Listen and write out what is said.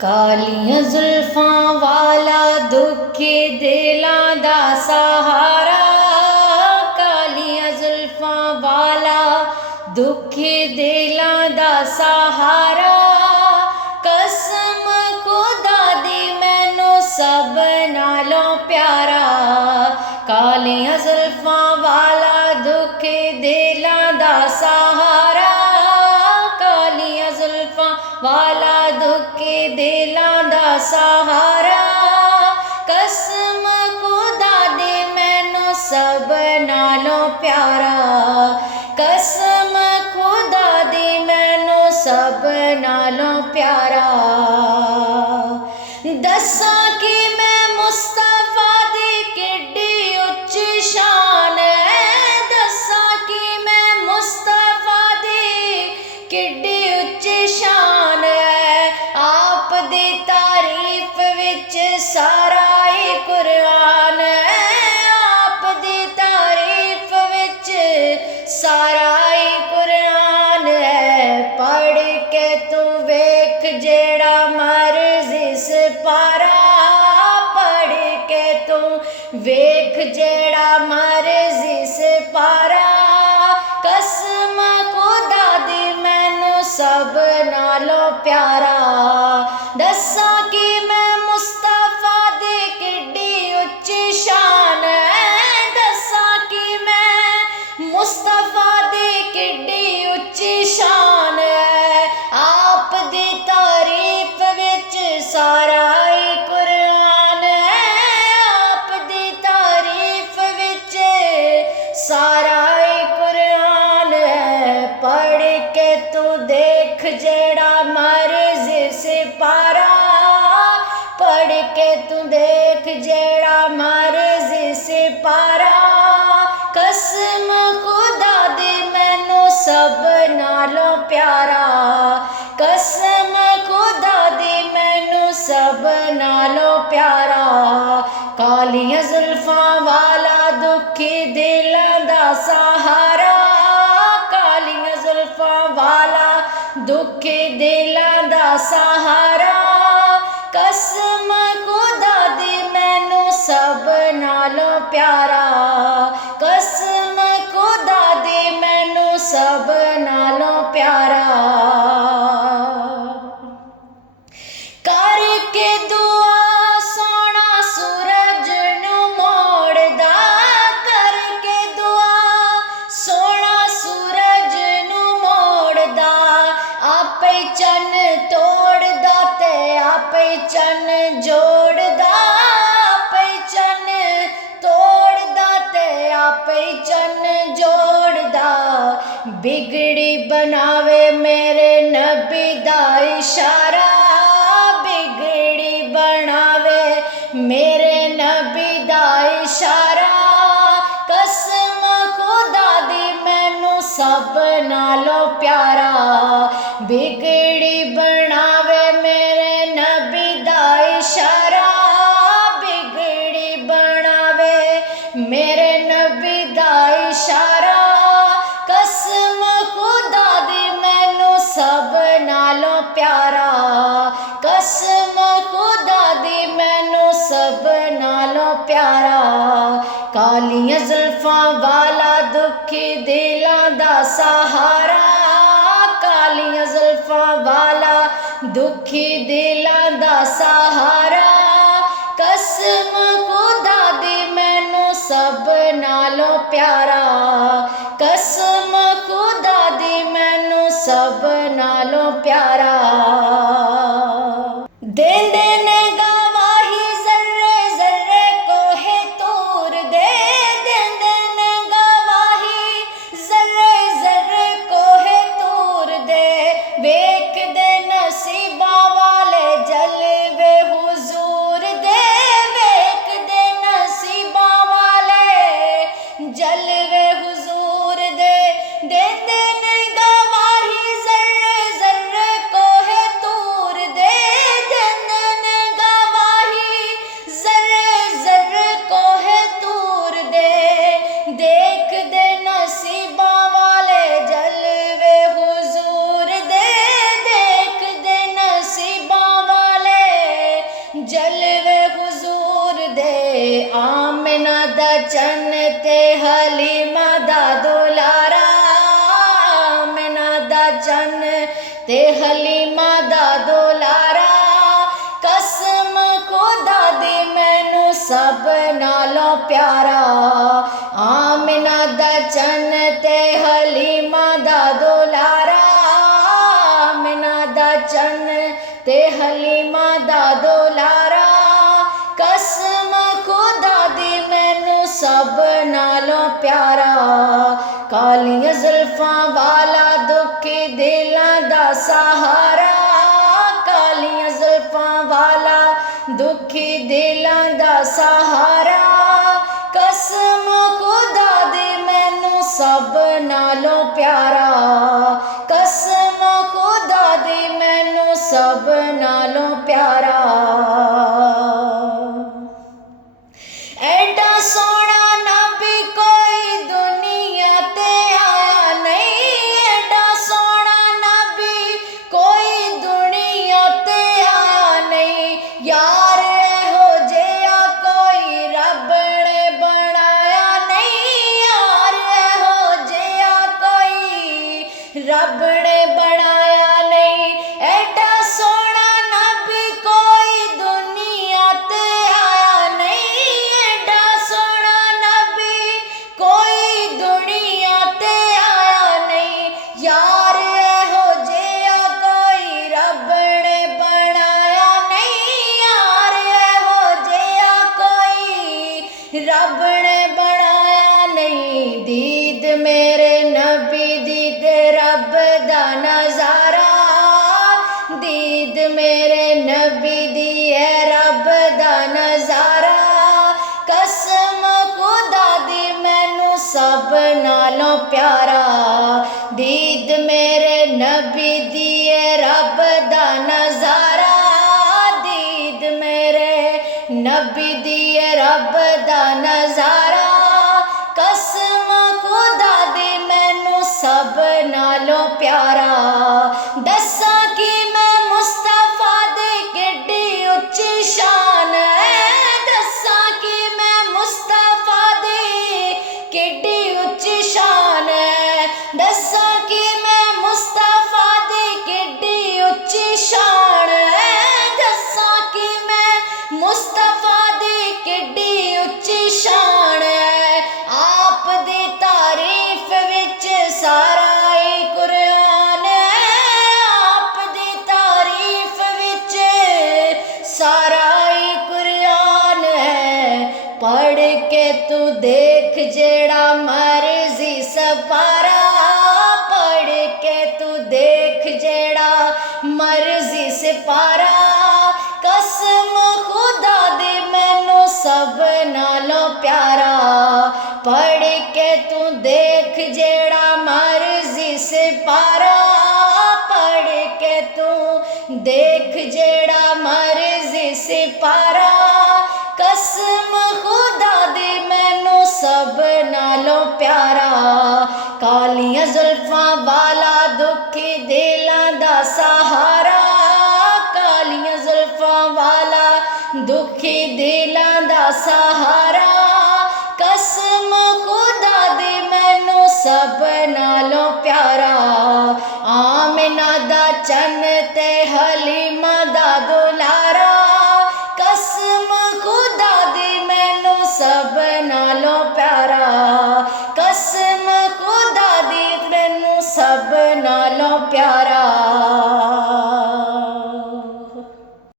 कालियां जुल्फां वाला दुखी दिलां दा सहारा, कालियां जुल्फां वाला दुखी दिलां दा सहारा। कसम खुदा दी मैनू सब नालों प्यारा, कालियां जुल्फां वाला दुखी दिलां दा सहारा, कालियां जुल्फां वाला दुखी दिलां दा सहारा। कसम खुदा दी मैनू सब नालों प्यारा, कसम खुदा दी मैनू सब नालों प्यारा। दसां कि मैं मुस्तफा दी किड्डी उच्ची शान है, दसां कि मैं मुस्तफा दी किड्डी उच्ची शान है। आप दी तारीफ विच सारा ही कुरान है, आप दी तारीफ विच सारा ही कुरान है। पढ़ के तू वेख जेड़ा मर्जी सिपारा, पढ़ के तू वेख जेड़ा मर्जी सिपारा। कसम खुदा दी मैनू सब नालों प्यारा, दसां कि मैं मुस्तफा दी किड्डी उच्ची शान है, दसां कि मैं मुस्तफा दी किड्डी उच्ची शान है। आप दी तारीफ विच सारा ही कुरान है, आप दी तारीफ विच सारा ही कुरान है। पढ़ के तू देख जेड़ा मर्जी सिपारा, पढ़ के तू देख जेड़ा मर्जी सिपारा। कसम खुदा दी मैनू सब नालों प्यारा, कसम खुदा दी मैनू सब नालों प्यारा। कालियां जुल्फां वाला दुखी दिलां दा सहारा, कालियां जुल्फां वाला दुखी दिलां दा सहारा। कसम खुदा दी मैनू सब नालों प्यारा, कसम खुदा दी मैनू सब नालों प्यारा। करके दुआ सोना सूरज नू मोड़दा, करके दुआ सोना सूरज नू मोड़दा। आपे चन तोड़दा ते आपे चन जोड़दा, आपे चन तोड़दा ते आपे चन जोड़दा। बिगड़ी बनावे मेरे नबी दा इशारा, बिगड़ी बनावे मेरे नबी दा इशारा। कसम खुदा दी मैनू सब नालों प्यारा, बिगड़ी बनावे मेरे नबी दा इशारा, बिगड़ी बनावे मेरे नबी दा इशारा। कसम खुदा दी मैनू सब नालों प्यारा, कसम खुदा दी मैनू सब नालों प्यारा। कालियां जुल्फां वाला दुखी दिलां दा सहारा, कालियां जुल्फां वाला दुखी दिलां दा सहारा। कसम खुदा दी मैनू सब नालों प्यारा, कसम खुदा दी मैनू सब नालों प्यारा। देंदे ने गवाही जर्रे जर्रे कोहे तूर दे, देंदे ने गवाही जर्रे जर्रे कोहे तूर दे। वेख दे नसीबा वाले जलवे आमिना दा चन ते हलीमा दा दुलारा, आमिना दा चन ते हलीमा दा दुलारा, कसम खुदा दी मैनू सब नालों प्यारा। आमिना दा चन ते हलीमा दा दुलारा, आमिना दा चन ते हलीमा दा दुलारा, कसम खुदा दी मैनू सब नालों प्यारा। कालियां जुल्फां वाला दुखी दिलां दा सहारा, कालियां जुल्फां वाला दुखी दिलां दा सहारा, कसम खुदा दी मैनू सब नालों प्यारा, कसम खुदा दी मैनू सब नालों प्यारा। एडा सोना नबी कोई दुनिया ते आया नहीं, एडा सोना नबी कोई दुनिया ते आया नहीं, यार एहो जिहा कोई रब ने बनाया नहीं, यार एहो जिहा कोई रब ने बनाया नहीं। एडा सोना नबी कोई दुनिया ते आया नहीं, एडा सोना नबी कोई दुनिया ते आया नहीं, यार एहो जिहा कोई रब ने बनाया नहीं, यार एहो जिहा कोई रब ने बनाया नहीं। दीद मेरे नबी दी ते रब दा नजारा, दीद मेरे नबी दी है रब दा नजारा, कसम खुदा दी मैनू सब नालों प्यारा। दीद मेरे नबी दी है रब दा नजारा, दीद मेरे नबी दी है रब दा नजारा, कसम खुदा दी मैनू सब नालों प्यारा। दसा कि मैं मुस्तफा दे केडी उच्ची शान है, दसा कि मैं मुस्तफा दे केडी उच्ची शान है, दसा कि मैं मुस्तफा दे केडी उच्ची शान है, दसा कि मैं मुस्तफा दे केडी उच्ची शान है। आप दी तारीफ विच सारा ही कुरान है, आप दी तारीफ विच सारा ही कुरान है। पढ़ के तू देख जेड़ा मर्जी सपारा, पढ़ के तू देख जेड़ा मर्जी सिपारा, कसम खुदा दी मैनू सब नालों प्यारा। पढ़ के तू देख जेड़ा मर्जी सिपारा, पढ़ के तू देख जेड़ा मर्जी सिपारा, कसम खुदा दी मैनू सब नालों प्यारा। कालियां जुल्फां वाला दुखी दिलां दा सहारा, कालियां जुल्फां वाला दुखी दिलां दा सहारा, कसम खुदा दी मैनू सब नालों प्यारा। आमिना दा चन ते हलीमा दा दुलारा, कसम खुदा दी मैनू सब नालों प्यारा, कसम खुदा दी मैनू सब नालों प्यारा।